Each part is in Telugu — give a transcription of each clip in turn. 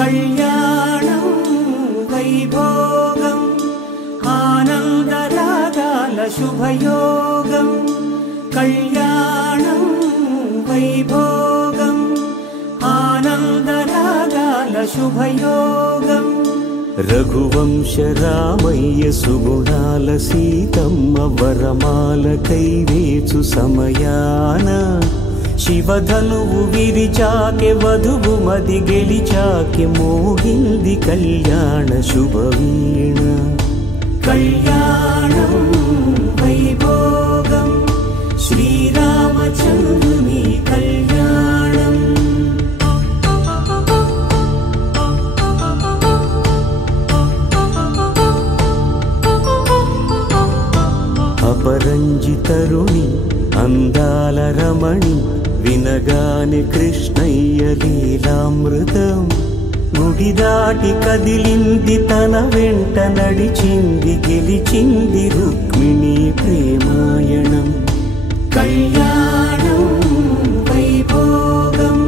కళ్యాణం వైభోగం ఆనందరాగాల శుభయోగం కళ్యాణం వైభోగం ఆనందరాగాల శుభయోగం రఘువంశ రామయ్య సుగుణాల సీతమ్మ వరమాల కైవేచు సమయాన శివధనువు విరిచాకె వధువు మది గెలిచాకె మోగింది కళ్యాణ శుభవీణ కళ్యాణం వైభోగం శ్రీరామచంద్రుని కళ్యాణం అపరంజి తరుణి అందాల రమణి వినగాని కృష్ణయ్య లీలామృతం గుడి దాటి కదిలింది తన వెంట నడిచింది గెలిచింది రుక్మిణి ప్రేమాయణం కళ్యాణం వైభోగం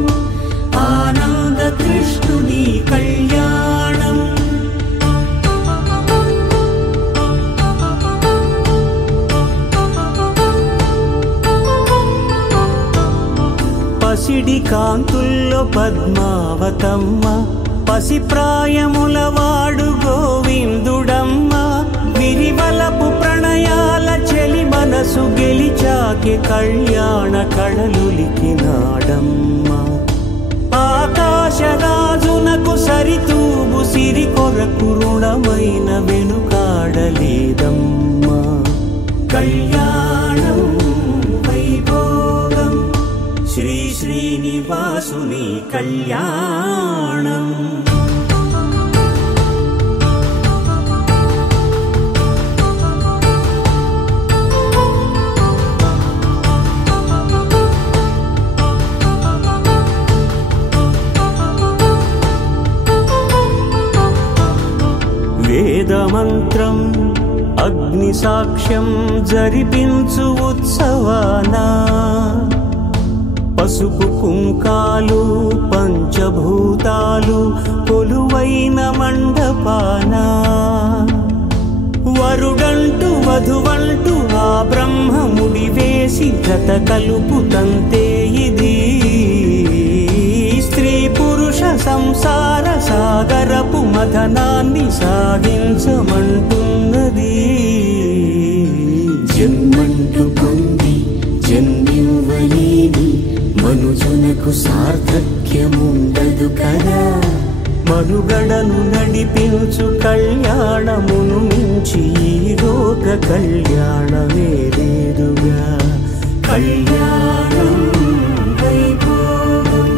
ఆనంద కృష్ణుని కళ్యాణం పసిడి కాంతుల్లో పద్మావతమ్మ పసిప్రాయముల వాడు గోవిందుడమ్మ విరివలపు ప్రణయాల చెలి మనసు గెలిచాకె కళ్యాణ కళలులికినాడమ్మ ఆకాశరాజునకు సరితూబు సిరి కొరకు రుణమైన వెనుకాడలేదమ్మ కళ్యాణం వైభోగం శ్రీ శ్రీనివాసుని కళ్యాణం వేదమంత్రం అగ్ని సాక్ష్యం జరిపించు ఉత్సవానా పసుపు కుంకాలు పంచభూతాలు కొలువైన మండపాన వరుడంటూ వధువంటూ ఆ బ్రహ్మముడి వేసి జత కలుపుతంతే ఇది స్త్రీ పురుష సంసార సాగరపు మథనాన్ని సాగించమంటున్నది జన్మంటూ పొంది జన్మివ్వలేని మనుజునకు సార్థక్యముండదు కదా మనుగడను నడిపించు కళ్యాణమును మించి ఈ లోక కళ్యాణమే లేదుగా కళ్యాణం వైభోగం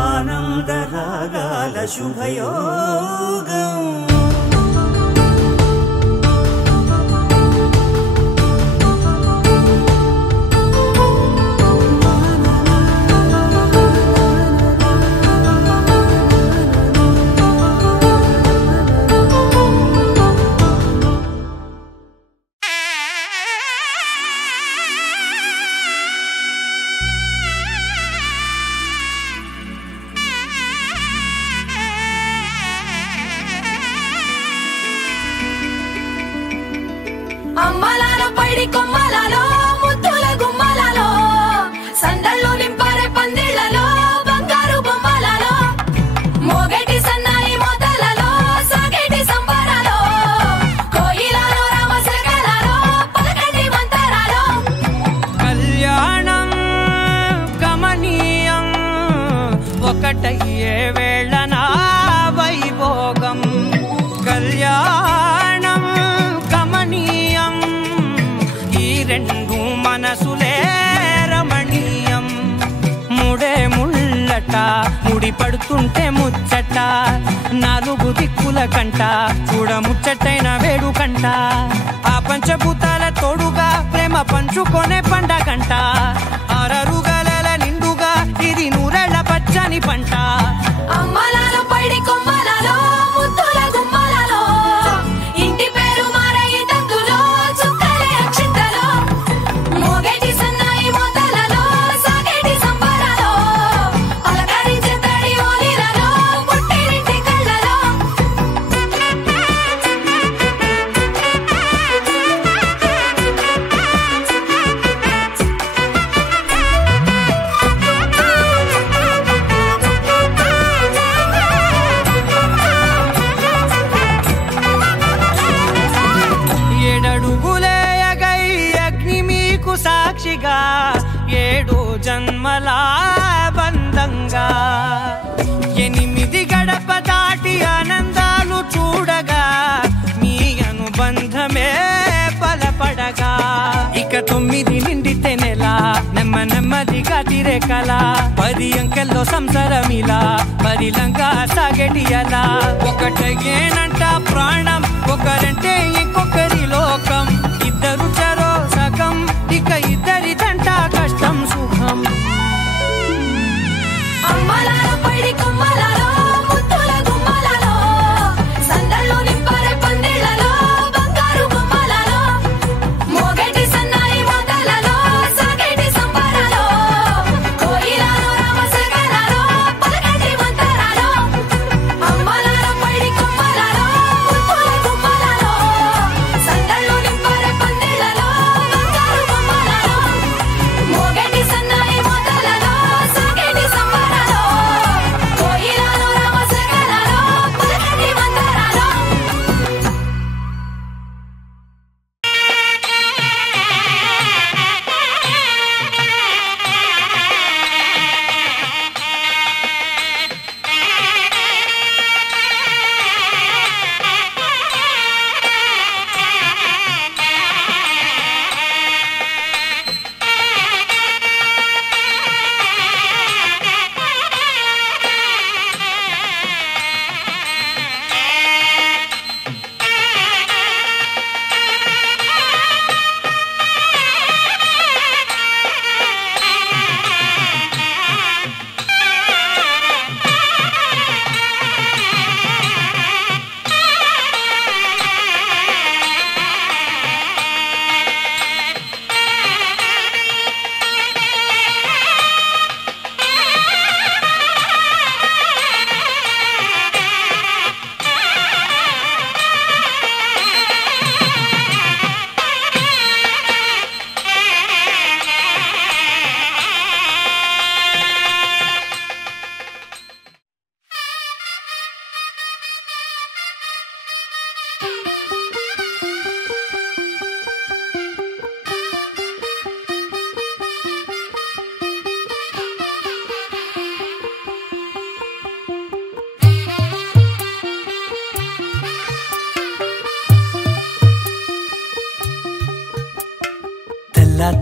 ఆనందరాగాల శుభయోగం అమ్మలాలో పైడి కొమ్మలలో ముద్దుల గుమ్మలలో సందళ్ళు నింపారే పందిళ్లలో బంగారు బొమ్మలలో మోగేటి సన్నాయి మోతలలో సాగేటి సంబరాలో కోయిలలో రామశకలలో పలకండి మంతరాలో కళ్యాణం గమనీయం ఒకటయ్యే వేళన వైభోగం కళ్యాణం గమనీయం ఈ రెండు మనసులే రమణీయం ముడే ముళ్ళట ముడి పడుతుంటే ముచ్చట నాలుగు దిక్కుల కంట చూడ ముచ్చటైన వేడుకంట ఆ పంచభూతాల తోడుగా ప్రేమ పంచుకొనే పండగంట అరరుగల నిండుగా ఇది నూరెళ్ళ పచ్చని పంట అమ్మలాలో పైడి కొమ్మలలో ముద్దుల గుమ్మలలో ఇంటి పేరు మారయి తందులో చుక్కలే అక్షింతలో మోగేటి సన్నాయి మోతలలో సాగేటి సంబరాలో పలకరించే తడి ఓలిలలో పుట్టిరి నెమ్మదిగా తిరేకల 10 అంకెల్లో సంసారమిలా 10 లంగా సాగేటియలా ఒకటేనంట ప్రాణం ఒకరంటే ఇంకొకరి లోకం ఇద్దరు చరో సగం ఇక ఇద్దరి జంట కష్టం సుఖం అమ్మలాలో పడి కొమ్మలాలో ముత్తుల గుమ్మలాలో సందళ్ళు నింపరే పందిళ్ళలో బంగారు గుమ్మలాలో మోగేటి సన్నాయి మోతలలో సాగేటి సంబరాలో కోయిలాలో రామశేఖరాలో పలకేటి మంతరాలో అమ్మలాలో పడి కొమ్మలాలో ముత్తుల గుమ్మలాలో సందళ్ళు నింపరే పందిళ్ళలో బంగారు గుమ్మలాలో మోగేటి సన్నాయి మోతలలో సాగేటి సంబరాలో కోయిలాలో రామశేఖరాలో పలకేటి మంతరాలో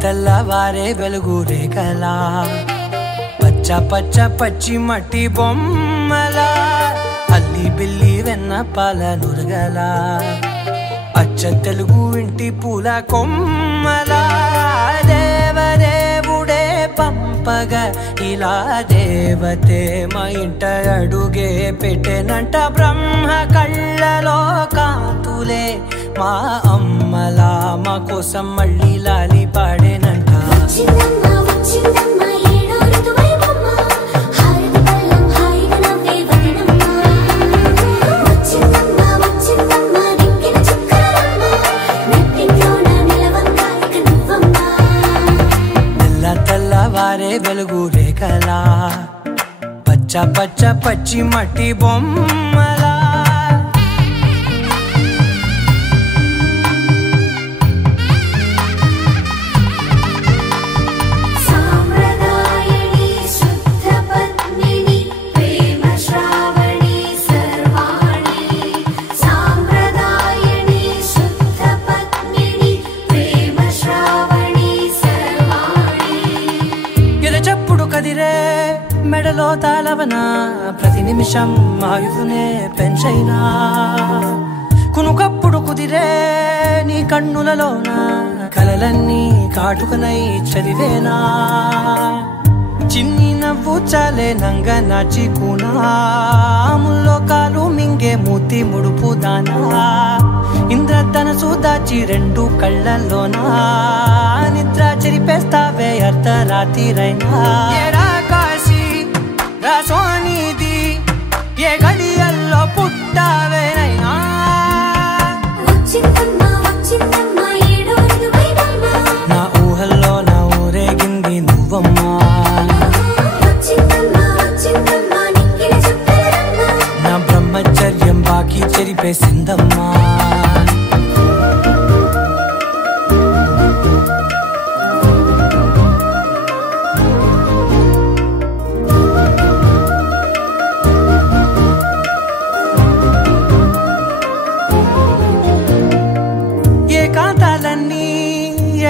తెల్లవారే వెలుగు రేఖలా పచ్చ పచ్చ పచ్చి మట్టి బొమ్మల అల్లి బిల్లి వెన్న పాల నురగల అచ్చ తెలుగు ఇంటి పూల కొమ్మల దేవదేవుడే పంపగా ఇలా దేవతే మా ఇంట అడుగే పెట్టెనంట బ్రహ్మ కళ్ళలో కాంతులే మా అమ్మలా మా కోసం మళ్ళీ లాలి పాడేనంట తెల్లవారే వెలుగు రేఖలా పచ్చ పచ్చ పచ్చి మట్టి బొమ్మలా మెడలో తాళవన ప్రతి నిమిషం ఆయువునే పెంచైనా కునుకప్పుడు కుదిరే నీ కన్నులలోన కలలన్నీ కాటుకనై చదివేనా చిన్ని నవ్వు చాలే నంగ నాచి కూనాముల్లో కాలు మింగే మూతి ముడుపు దానా ఇంద్రధనసు దాచి 2 కళ్ళల్లోనా నిద్ర చెరిపేస్తావే అర్ధరాత్రిరైనా సోనిది ఏ గడియల్లో పుట్టావేనైనా నా ఊహల్లో నా ఊరేగింది నువ్వమ్మా నా బ్రహ్మచర్యం బాకీ చెరిపేసిందమ్మా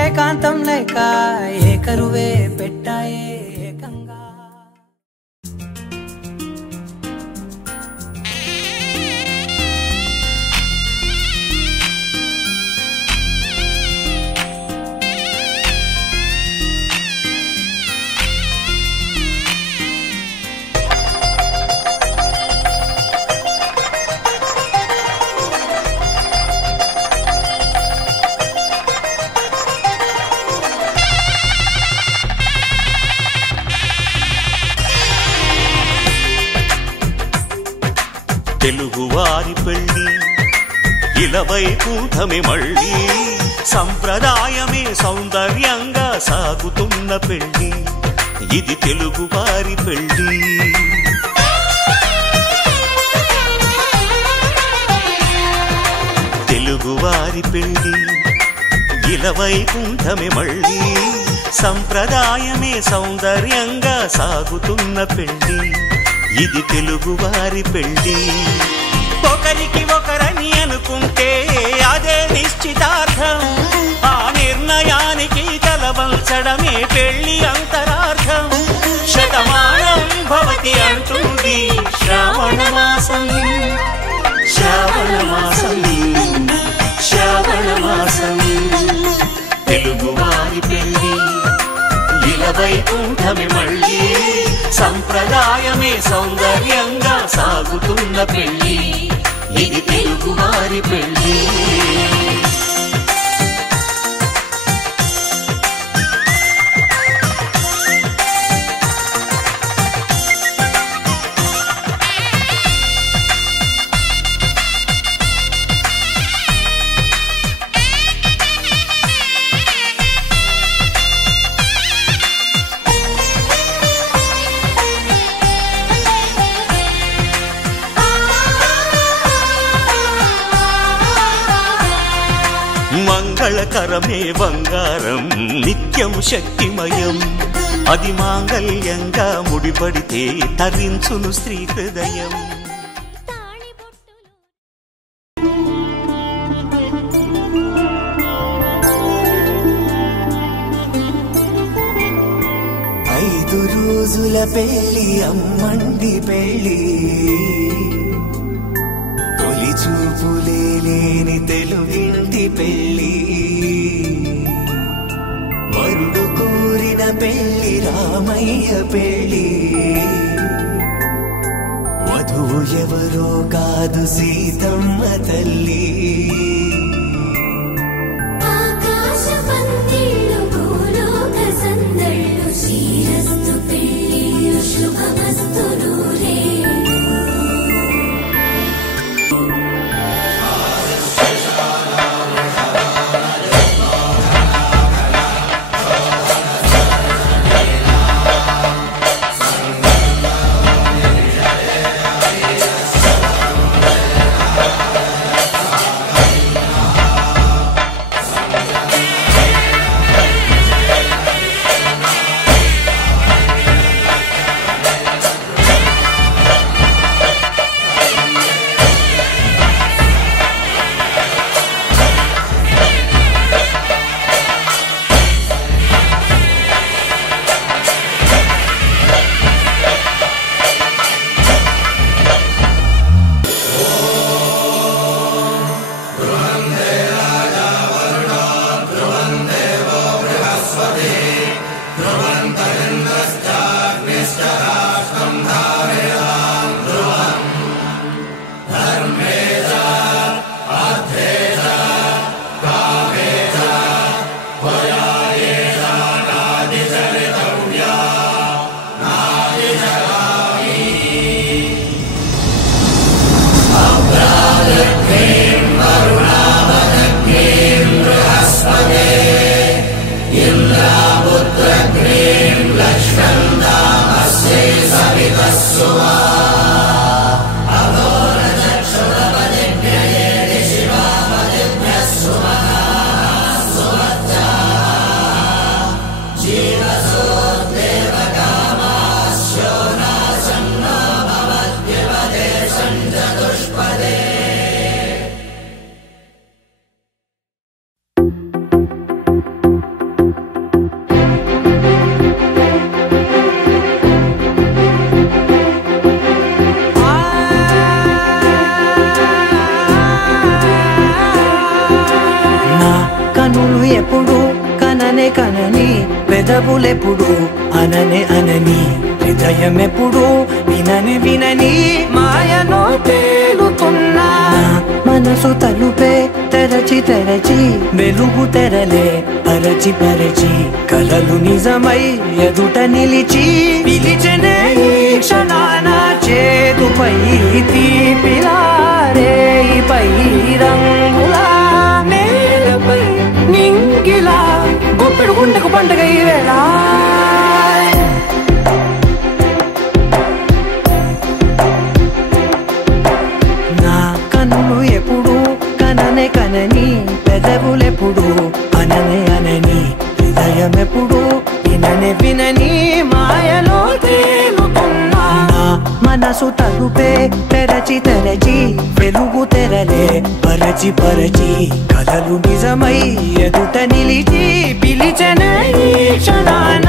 ఏకాంతం లేక ఏకరువే పెట్టాయే తెలుగువారి పెళ్ళి ఇలవైకుంఠమే మళ్ళీ సంప్రదాయమే సౌందర్యంగా సాగుతున్న పెళ్ళి ఇది తెలుగువారి పెళ్ళి తెలుగువారి పెళ్ళి ఇలవైకుంఠమే మళ్ళీ సంప్రదాయమే సౌందర్యంగా సాగుతున్న పెళ్ళి ఇది తెలుగువారి పెళ్ళి ఒకరికి ఒకరని అనుకుంటే అదే నిశ్చితార్థం ఆ నిర్ణయానికి తలవంచడమే పెళ్లి అంతరార్థం శతమానం భవతి అంటుంది శ్రావణ మాసం శ్రావణ మాసం శ్రావణ మాసం తెలుగువారి పెళ్ళి ఇలవైకుంఠమే మళ్ళీ సంప్రదాయమే సౌందర్యంగా సాగుతున్న పెళ్ళి ఇది తెలుగువారి పెళ్ళి మంగళకరమే బంగారం నిత్యం శక్తిమయం అది మాంగళ్యంగా ముడిపడితే తరించును స్త్రీ హృదయం ఐదు రోజుల పెళ్లి అమ్మండి పెళ్లి తొలి చూపులే లేని తెలుగింటి పెళ్లి వరుడు కోరిన పెళ్లి రామయ్య పెళ్లి వధువు ఎవరో కాదు సీతమ్మ తల్లి కనని పెదవులెప్పుడు అననే అనని హృదయమెప్పుడు వినని వినని మాయలో తేలుతున్నా మనసు తలుపే తెరచి తెరచి వెలుగు తెరలే పరచి పరచి కలలు నిజమై ఎదుట నిలిచి పిలిచనే ఈ క్షణాన చేతుపై తీపిలారే పై రంగులా నేలపై నింగిలా గుప్పెడు గుండెకు పండుగ ఈ వేళ నా కన్నులు ఎప్పుడు కననే కనని పెదవులెప్పుడు అననే అనని హృదయం ఎప్పుడు విననే వినని మాయలో తేలుతున్నా మనసు తలుపే తెరచి తెరచి వెలుగు తెరలే పరచి పరచి కలలు నిజమై ఎదుట నిలిచి పిలిచనే ఈ క్షణాన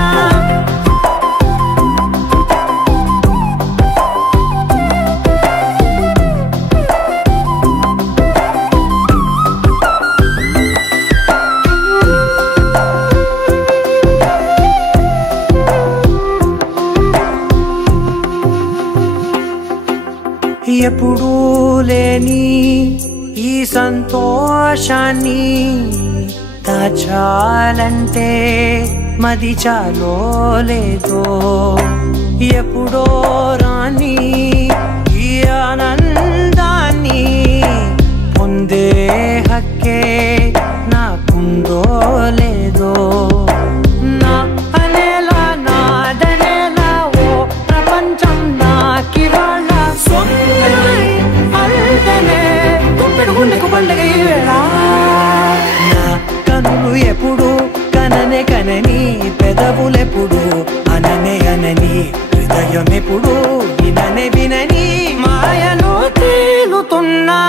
ఎప్పుడూ లేని ఈ సంతోషాన్ని దాచాలంటే మది చాలో లేదో ఎప్పుడో రాని ఈ ఆనందాన్ని పొందే హక్కే నాకుందో లేదో నా అనేలా నాదనేలా ఓ ప్రపంచం నాకివాళ్ళ గుండెకు పండుగ ఈ వేళ నా కనులు ఎప్పుడు కననే కనని పెదవులెప్పుడు అననే అనని హృదయం ఎప్పుడు విననే వినని మాయలో తేలుతున్నా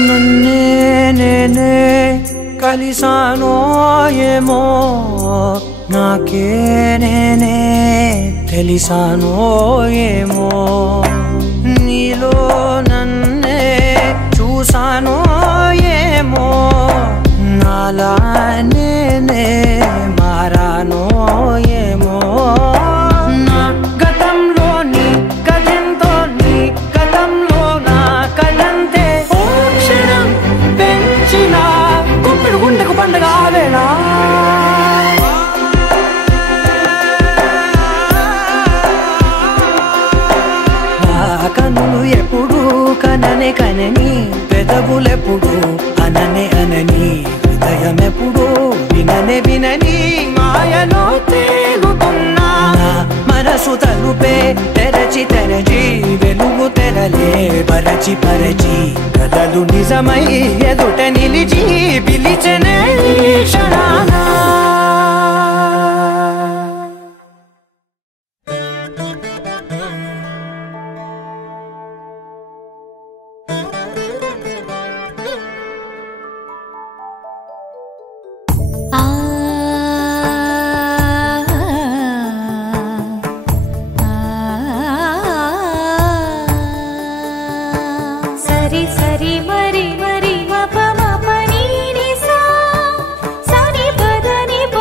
నన్నే నేనే కలిసానో ఏమో నాకే నేనే తెలిసానో ఏమో నీలో నన్నే చూసానో ఏమో నాలా నేనే మారానో ఏమో నా గతంలోని కథంతో నీ గతంలో నా కథంతే పెంచిన గుప్పెడు గుండెకు పండుగ వేళ నా కన్నులు ఎప్పుడు కననే కనని పెదవులెప్పుడు అననే అనని హృదయం ఎప్పుడు విననే వినని మాయలో తేలుతున్నా మనసు తలుపే తెరచి తెరచి వెలుగు తెరలే పరచి పరచి కలలు నిజమై ఎదుట నిలిచి పిలిచనే క్షణాన సరి సరి మరి మరి మప మప నీ ని సా సని పద ని ప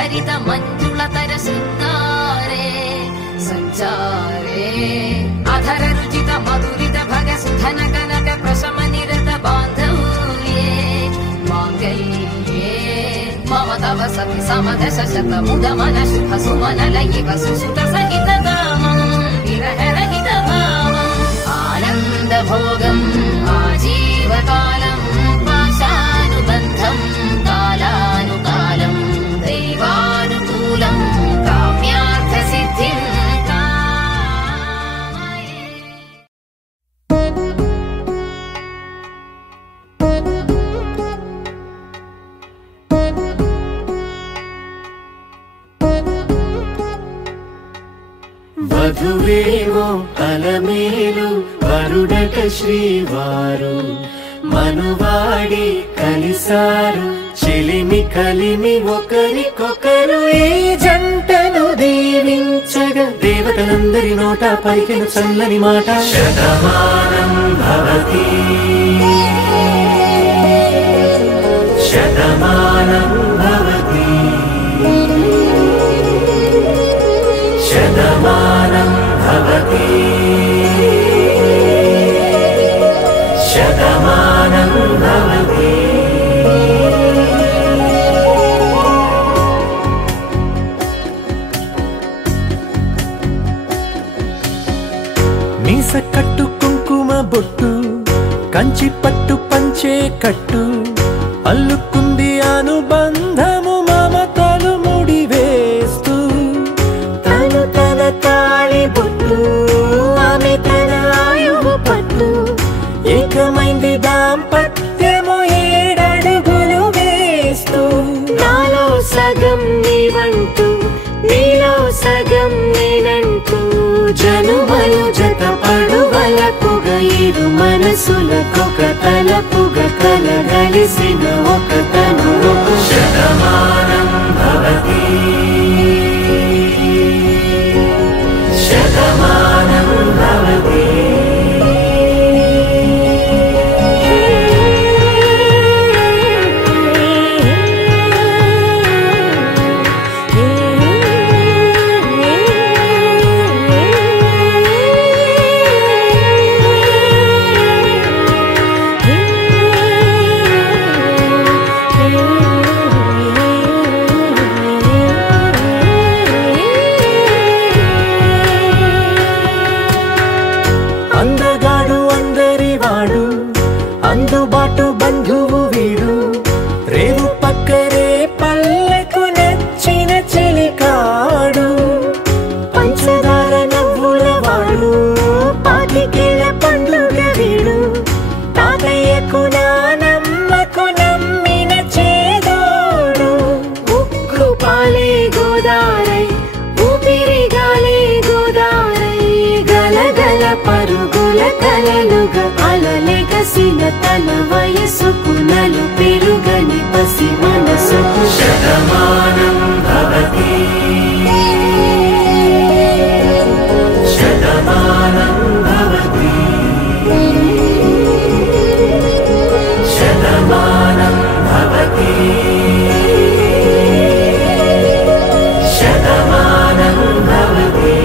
भरित मंजुलतर शृंगारे संचारे अधर रुचित मधुरित भग सुधन कनक प्रशम निरत बांधव्ये मांगल्ये मम तव सति समदश शत मुद मन शुभ सुमन लयिव सुसुत सहित दामं विरह रहित भावं आनंद भोगं आजीवकालं पाशानुबन्धं कालानुकालं दैवानुकूलं काम्यार्थ सिद्धिं వధువేవో అలమేలు వరుడట శ్రీవారు మనువాడి కలిసారు చెలిమి కలిమి ఒకరికొకరు ఈ జంటను దీవించగా దేవతలందరి నోట పలికిన చల్లని మాట శతమానం భవతి శతమానం భవతి శతమానం భవతి శతమానం భవతి మీస కట్టు కుంకుమ బొట్టు కంచి పట్టు పంచే కట్టు అల్లుకుంది అనుబంధము మమతలు ముడివేస్తూ తను తన తాళి బొట్టు ఆమె తన ఆయువు పట్టు ఏకమైంది దాంపత్యము 7 అడుగులు వేస్తూ నాలో సగం నీవంటూ నీలో సగం నేనంటూ జనుమలు జత పడువలపుగ ఇరు మనసులకొక తలపుగ కలగలిసిన ఒక తను శతమానం భవతి శతమానం భవతి అందగాడు అందరివాడు అందుబాటు బంధువు వీడు రేవు పక్కరే పల్లెకు నచ్చిన చెలికాడు పంచదార నవ్వుల వాడు పాతికేల పండుగ వీడు తాతయ్యకు నానమ్మకు నమ్మిన చేదోడు ఉక్కు పాలే గోదారై ఊపిరి గాలే గోదారై గలగల పరుగుల కలలుగా అలలెగసిన తన వయసుకు నలు పెరుగని పసి మనసుకు శతమానం భవతి శతమానం భవతి శతమానం భవతి శతమానం భవతి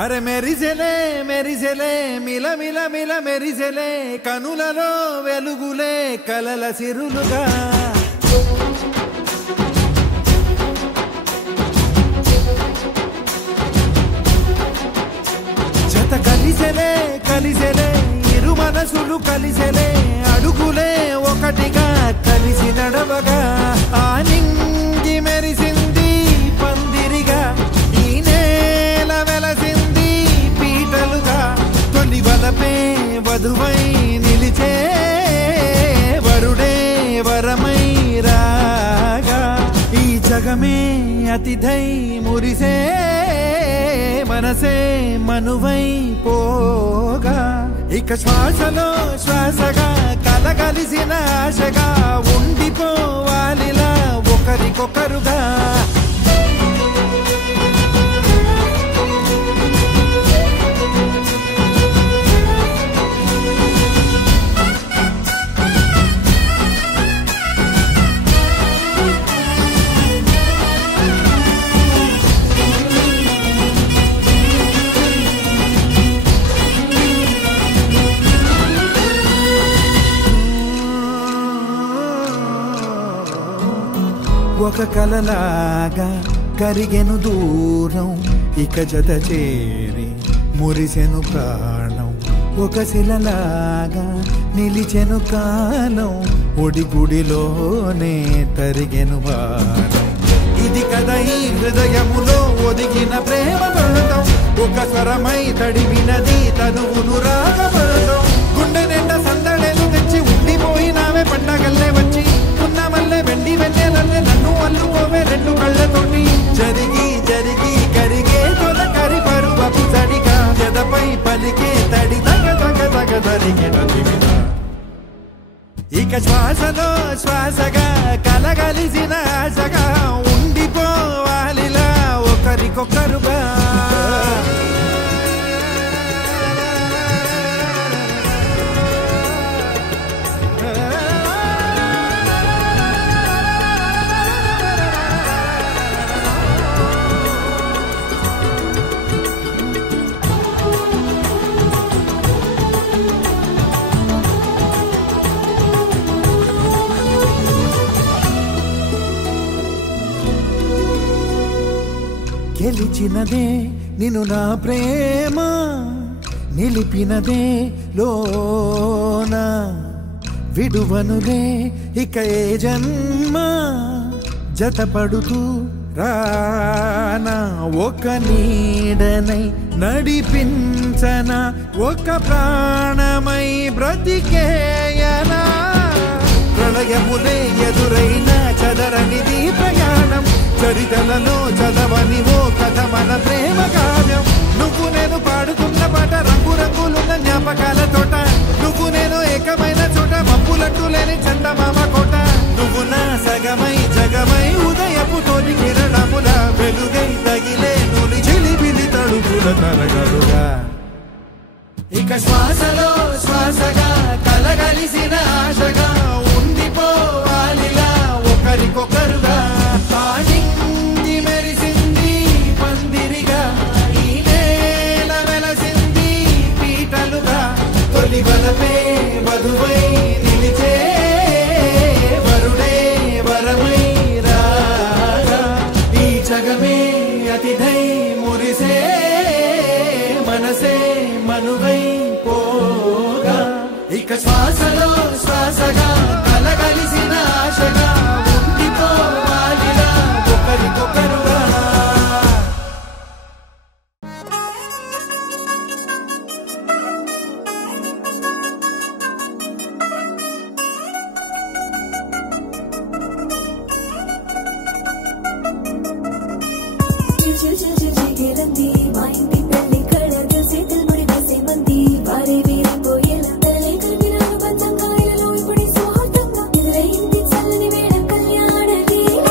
అరే మెరిసెలే మెరిసెలే మిల మిల మిల మెరిసెలే కనులలో వెలుగులే కలల సిరులుగా నడవగా ఆ నింగి మెరిసింది పందిరిగా ఈ నేల వెలసింది పీటలుగా తొలి వలపే వధువై నిలిచే వరుడే వరమై రాగా ఈ జగమే అతిథై మురిసే మనసే మనువై పోగా ఇక శ్వాసలో శ్వాసగా కలగలిసిన ఆశగా ఉండిపోవాలిలా ఒకరికొకరుగా ఒక కలలాగా కరిగెను దూరం ఇక జత చేరి మురిసెను ప్రాణం ఒక శిలలాగా నిలిచెను కాలం ఒడిగుడిలోనే తరిగెను వారం ఇది కదా ఈ హృదయములో ఒదిగిన ప్రేమ బంధం ఒక స్వరమై తడివినది తనువును రాగబంధం గుండె నిండా సందడేలు తెచ్చి ఉండిపోయినావే పండగల్లే వచ్చి ఉన్నమల్లే వెండి వెన్నెలల్లే నన్ను అల్లుకోవే రెండు కళ్ళతోటి జరిగి జరిగి కరిగే తొల కరి పరువపు తడిగా ఎదపై పలికే తడి తగ తగ తగ తరిగిన ఇక శ్వాసలో శ్వాసగా కలగలిసిన ఆశగా ఉండిపోవాలిలా ఒకరికొకరుగా గెలిచినదే నిన్ను నా ప్రేమ నిలిపినదే లోన విడువనులే ఇక ఏ జన్మ జతపడుతూ రానా ఒక నీడనై నడిపించన ఒక ప్రాణమై బ్రతికేయనా ప్రళయములే ఎదురైన చదరనిది ప్రయాణం చరితలలో చదవని ఓ కథ మన ప్రేమ కావ్యం నువ్వు నేను పాడుతున్న పాట రంగు రంగులున్న జ్ఞాపకాల తోట నువ్వు నేను ఏకమైన చోట మబ్బులట్టు లేని చందమామ కోట నువ్వు నా సగమై జగమై ఉదయపు తోని కిరణముల వెలుగై తగిలే నులి చిలిబిలి తడుపుల తరగలుగా ఇక శ్వాసలో శ్వాసగా కలగలిసిన ఆశగా ఉండిపోవాలిలా ఒకరికొకరుగా నింగి మెరిసింది పందిరిగా ఈ నేల వెలసింది పీటలుగా తొలి వలపే వధువై నిలిచే వరుడే వరమై రాగా ఈ జగమే అతిథై మురిసే మనసే మనువై పోగా ఇక శ్వాసలో శ్వాసగా కలగలిసిన ఆశగా ఉండిపోవాలిలా ఒకరికొకరుగా మా ఇంటి పెళ్లి కళ తెలిసే తెలుగుడి వేసే మంది వారే వీరే పోయేలా తలలే కలిపిన బంధంగాయలలో ఇప్పుడు స్వార్థంగా ఎదురైంది చల్లని వేళ కళ్యాణ లీల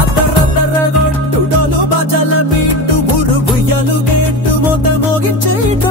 అద్దరద్దరగొట్టు డోలు బాజాల బీటు బురు బుయ్యలు గేట్టు మోత మోగించేట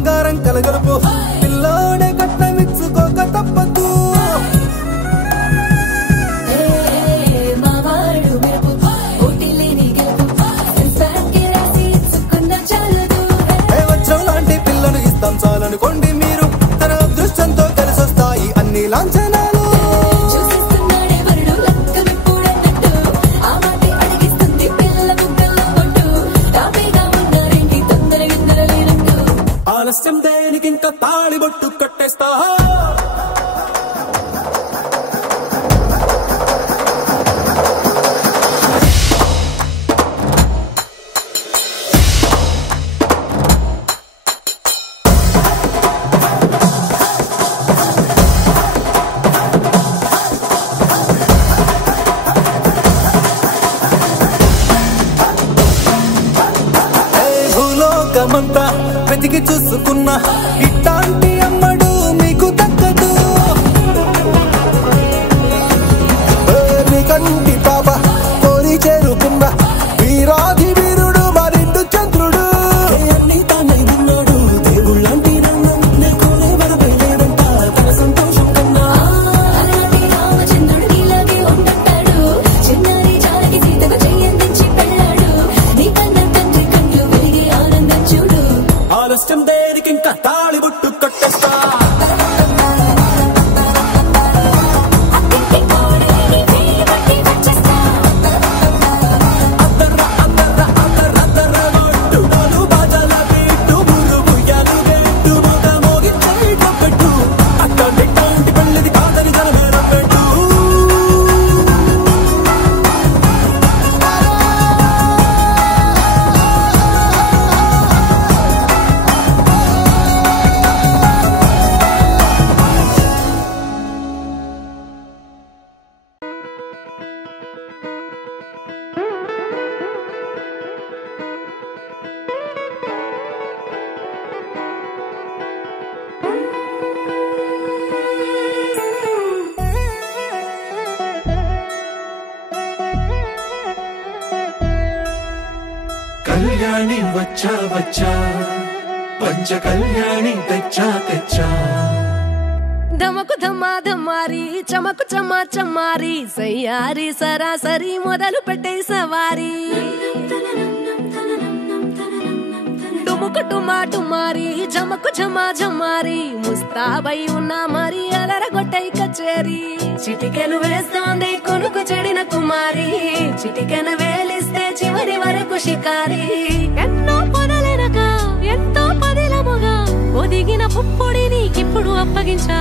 బంగారం కలగలుపు పిల్లోడే కట్టమిచ్చుకోక తప్పదు వజ్రం లాంటి పిల్లను ఇస్తాం చాలనుకోండి మీరు తన అదృష్టంతో కలిసొస్తాయి అన్ని లాంఛనాలు ఆలస్యం దేనికి ఇంకా తాళిబొట్టు కట్టేస్తా భూలోకమంతా వెతికి చూసుకున్నా ఇట్లాంటి అమ్మడు మీకు దక్కదు కంటి పాప కోరి చేరుకున్న వీరాధి వీరుడు మరిండు చంద్రుడు అన్ని తానై ఉన్నాడు దేవుళ్ళంటి నన్ను వరపైలేదంట తన సంతోషం కన్నా రామచంద్రుడు ఇలాగే ఉంటాడు చిన్నారి జానకి సీతకు చెయ్యందించి పెళ్ళాడు నీ కన్న తండ్రి కళ్ళు వెలిగి ఆనందం చూడు ఆలస్యం దేనికి ఇంకా తాళిబొట్టు కట్టేస్తా కళ్యాణి వచ్చా వచ్చా పంచ కళ్యాణి తెచ్చా తెచ్చా ధమకు ధమా ధమారి చమకు చమా చమారి సయ్యారి సరాసరి మొదలు పెట్టే సవారి డుముకు టుమా టుమారి జమకు జమా జమారి ముస్తాబై ఉన్నా మరి అలరగొట్టై కచేరి చిటికెను వేస్తోంది కొనుకు చెడిన కుమారి చిటికెను వేలిస్తే చివరి వరకు షికారి ఎన్నో పొదలెనక ఎంతో పదిలముగా ఒదిగిన పుప్పొడి నీకిప్పుడు అప్పగించా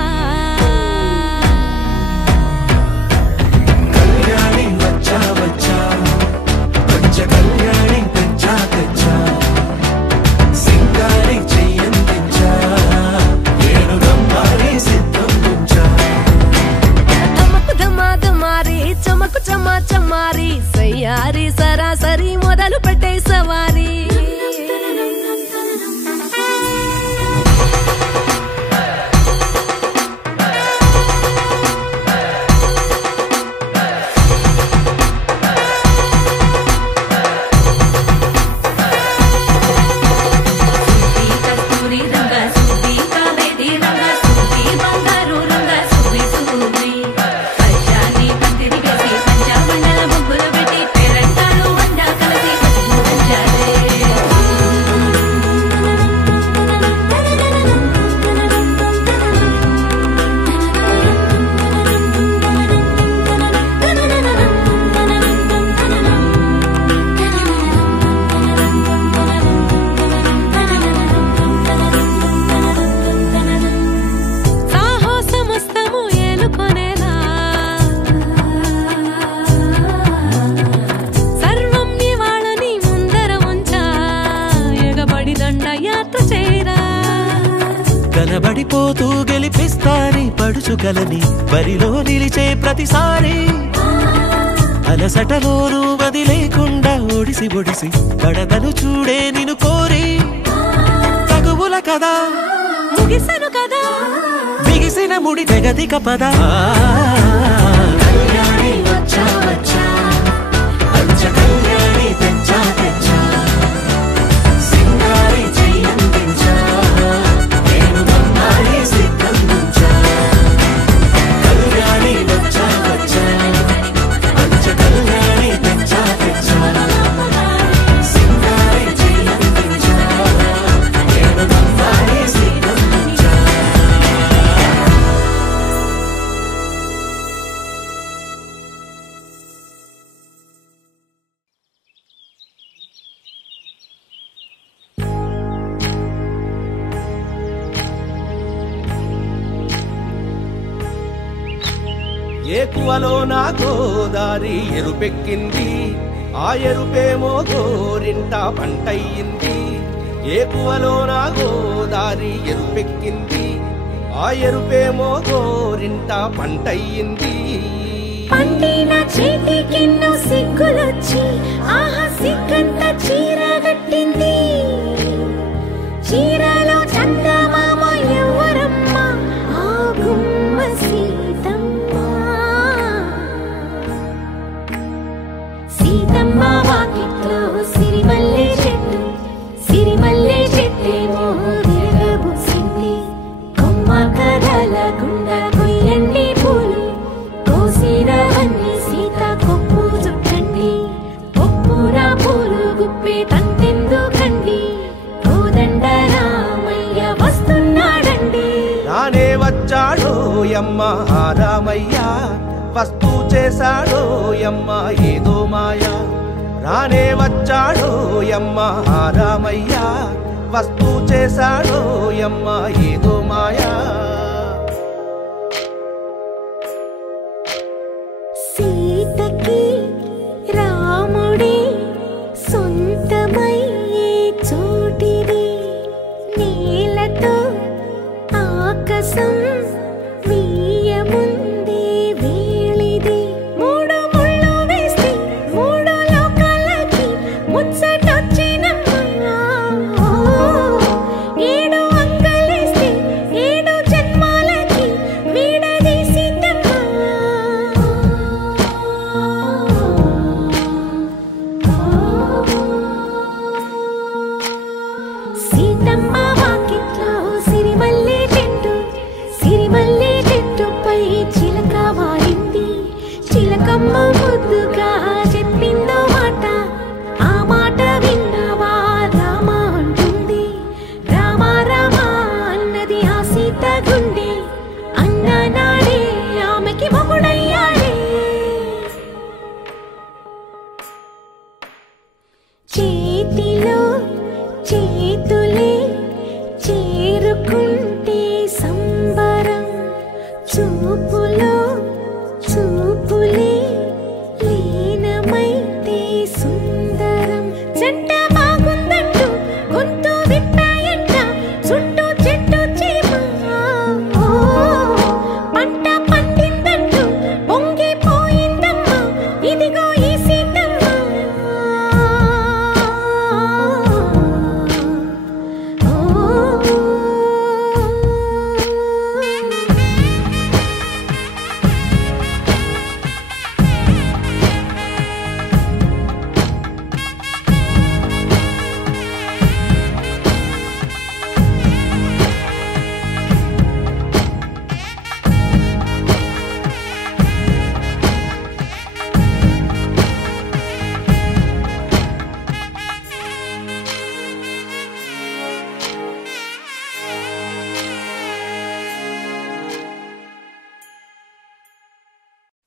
కళ్యాణి వచ్చా వచ్చా పంచ కళ్యాణి తెచ్చా తెచ్చా సింగారి చెయ్యందించా ఏడు గమ్మారి సిద్ధం ఉంచా ధమకు ధమా ధమారి చమకు చమా చమారి సయ్యారి సరాసరి మొదలు పెట్టే సవారి కనబడిపోతూ గెలిపిస్తాని పడుచుగలని బరిలో నిలిచే ప్రతిసారి అలసటలోనూ వదిలేకుండా ఒడిసి ఒడిసి పడదను చూడే నిన్ను కోరి తగువుల కదా ముగిసను కదా బిగిసిన ముడి తెగదిక పద కళ్యాణి వచ్చా వచ్చా పంచ కళ్యాణి తెచ్చా తెచ్చా సింగారి చెయ్యందించా ఏకువలో నా గోదారి ఎరుపెక్కింది ఆ ఎరుపేమో గోరింట పంటయ్యింది ఏకువలో నా గోదారి ఎరుపెక్కింది ఆ ఎరుపేమో గోరింట పంటయ్యింది పండిన చేతికెన్నో సిగ్గులొచ్చి ఆహా సిగ్గంత చీర కట్టింది చీరలో చందమామ ఎవరమ్మ ఆ గుమ్మ సీతమ్మ సీతమ్మ వాకిట్లో సిరిమల్లె చెట్టేమో విరగబూసింది కొమ్మ కదలకుండా కొయ్యండి పూలు కోసిరవన్నీ సీత కొప్పు చుట్టండి కొప్పున పూలు గుప్పే తంతెందుకండి కోదండ రామయ్య వస్తున్నాడండి రానే వచ్చాడో యమ్మ రామయ్య వస్తూ చేశాడో యమ్మ ఏదో మాయా రానే వచ్చాడో యమ్మ రామయ్య వస్తూ చేశాడో యమ్మ ఏదో మాయా సీతకి రాముడే సొంతమయ్యే చోటిది నేలతో ఆకాశం వీయముందే వేళిది మూడు ముళ్ళు వేస్తే మూడు లోకాలకి ముచ్చటొచ్చినమ్మా ఏడు అంగలేస్తే ఏడు జన్మాలకి వీడదీసిందమ్మా సీతమ్మ వాకిట్లో సిరిమల్లె చెట్టుపై చిలక వాలింది చిలకమ్మ ముద్దుగా చెప్పిందో మాట ఆ మాట విన్నవా రామ అంటుంది రామ రామ అన్నది ఆ సీత గుండె అన్న నాడే ఆమెకి మొగుడయ్యాడే చేతిలో చేతులే చేరుకుంటే సంబరం చూపులో చూపులే లీనమైతే సుందరం జంట బాగుందంటూ గొంతు విప్పాయంట చుట్టూ చెట్టు చీమ పంట పండిందంటూ పొంగిపోయిందమ్మా ఇదిగో ఈ సీతమ్మ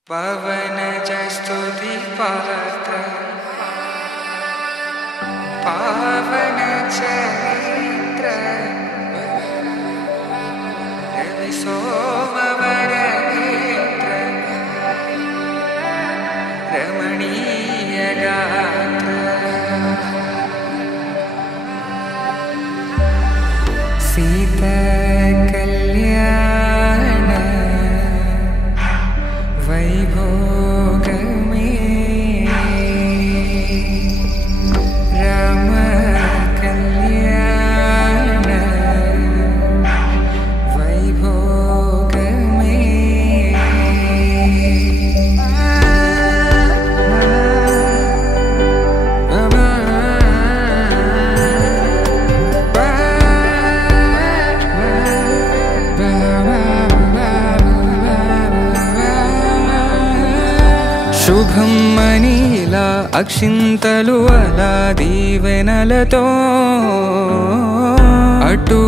पवन जस्तुति पात्र पावन चरित्र रवि सोमवर नेत्र रमणीय गात्र सीता कल्याण वैभोग में राम कल्याण वैभोग में శుభం మనీలా అక్షింతలు అలా దీవెనలతో అటు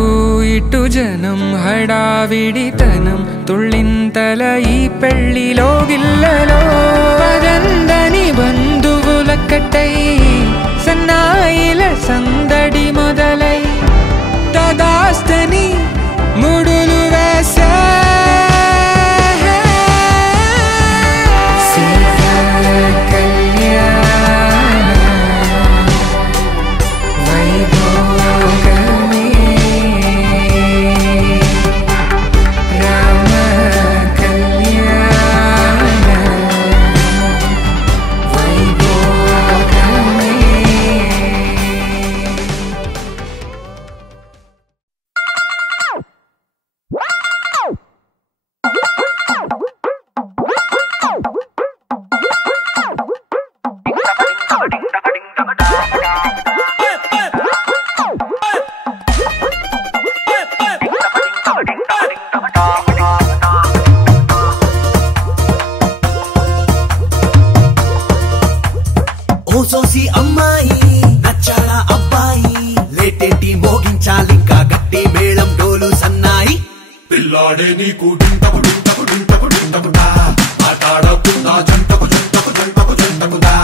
ఇటు జనం హడావిడితనం తుళ్ళింతల ఈ పెళ్లిలో గిల్లలో పదందని బంధువులక్కటై సన్నాయిల సందడి మొదలై తదాస్తని ముడులు వేసే సోసి అమ్మాయి నచ్చాడా అబ్బాయి లేటేంటి మోగించాలింకా గట్టి మేళం డోలు సన్నాయి పిల్లాడే నీకు డింటకు డింటకు డింటకు డింటకుదా ఆటాడకుండా జంటకు జంటకు జంటకు జంటకుదా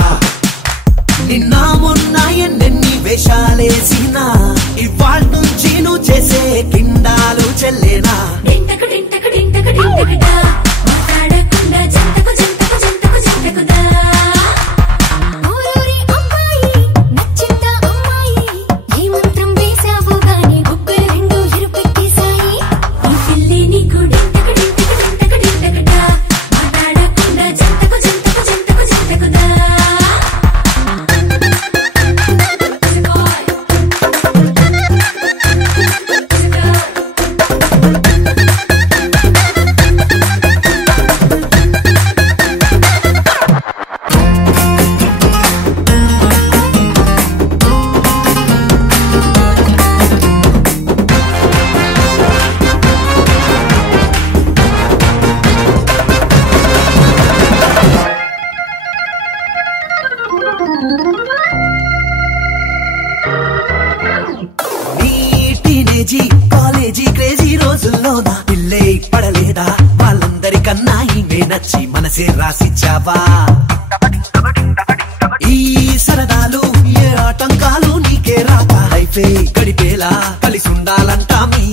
నిన్న మొన్న ఎన్నెన్ని వేషాలేసినా ఇవాళ నుంచి నువ్వు చేసే కిండాలు చెల్లేనా డింటక డింటక డింటక డింటకడా మాట్లాడకుండా జంటకు జంటకు జంటకు జంటకుదా ఊరూరి అమ్మాయి నచ్చింద అమ్మాయి ఏ మంత్రం వేసావో గాని గుక్కలు రెండు ఇరుపెక్కేశాయి ఈ పిల్లి నీకు డింటక డింటక డింటక డింటకడా మాట్లాడకుండా జంటకు జంటకు జంటకు జంటకుదా టీనేజీ కాలేజీ క్రేజీ రోజుల్లో నా పిల్లే పడలేదా వాళ్ళందరికన్నా ఈమె నచ్చి మనసే రాసిచ్చావా ఈ సరదాలు ఏ ఆటంకాలు నీకే రాక లైఫే గడిపేలా కలిసి ఉండాలంటా మీ